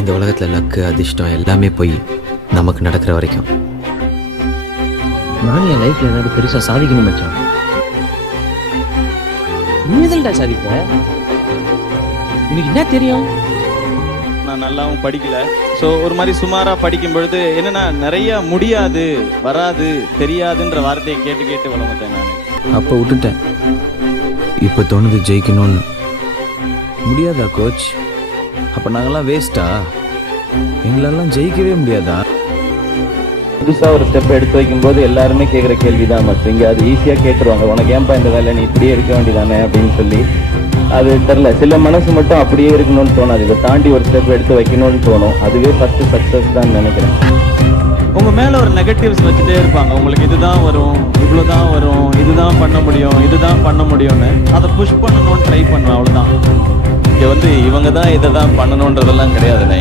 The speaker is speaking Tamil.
இந்த உலகத்தில் லக்கு அதிர்ஷ்டம் எல்லாமே போய் நமக்கு நடக்கிற வரைக்கும் நானும் என் லைஃப்ல ஏதாவது பெருசா சாதிக்கணும் மச்சான். நீதல்டா சாதிக்க உனக்கு என்ன தெரியும்? நான் நல்லாவும் படிக்கல. ஸோ ஒரு மாதிரி சுமாராக படிக்கும் பொழுது என்னன்னா நிறைய முடியாது, வராது, தெரியாதுன்ற வார்த்தையை கேட்டு கேட்டு வளர்ந்துட்டேன் நான். அப்போ விட்டுட்டேன். இப்போ தோணுது ஜெயிக்கணும்னு. முடியாதா கோச்? அப்போ நாங்கள்லாம் வேஸ்ட்டா? எங்களெல்லாம் ஜெயிக்கவே முடியாதா? புதுசாக ஒரு ஸ்டெப் எடுத்து வைக்கும்போது எல்லாருமே கேட்குற கேள்வி தான் மச். இங்கே அது ஈஸியாக கேட்டுருவாங்க, உனக்கு ஏன்பா இந்த வேலை, நீ இப்படியே இருக்க வேண்டியதானே அப்படின்னு சொல்லி. அது தெரில, சில மனசு மட்டும் அப்படியே இருக்கணும்னு தோணாது, இதை தாண்டி ஒரு ஸ்டெப் எடுத்து வைக்கணும்னு தோணும். அதுவே ஃபஸ்ட்டு சக்ஸஸ் தான் நினைக்கிறேன். உங்கள் மேலே ஒரு நெகட்டிவ்ஸ் வச்சுட்டே இருப்பாங்க. உங்களுக்கு இதுதான் வரும், இவ்வளோ தான் வரும், இதுதான் பண்ண முடியும், இதுதான் பண்ண முடியும்னு. அதை புஷ் பண்ணணும்னு ட்ரை பண்ணுவேன், அவ்வளோதான். இங்கே இவங்க தான் இதை தான் பண்ணணுன்றதெல்லாம் கிடையாது.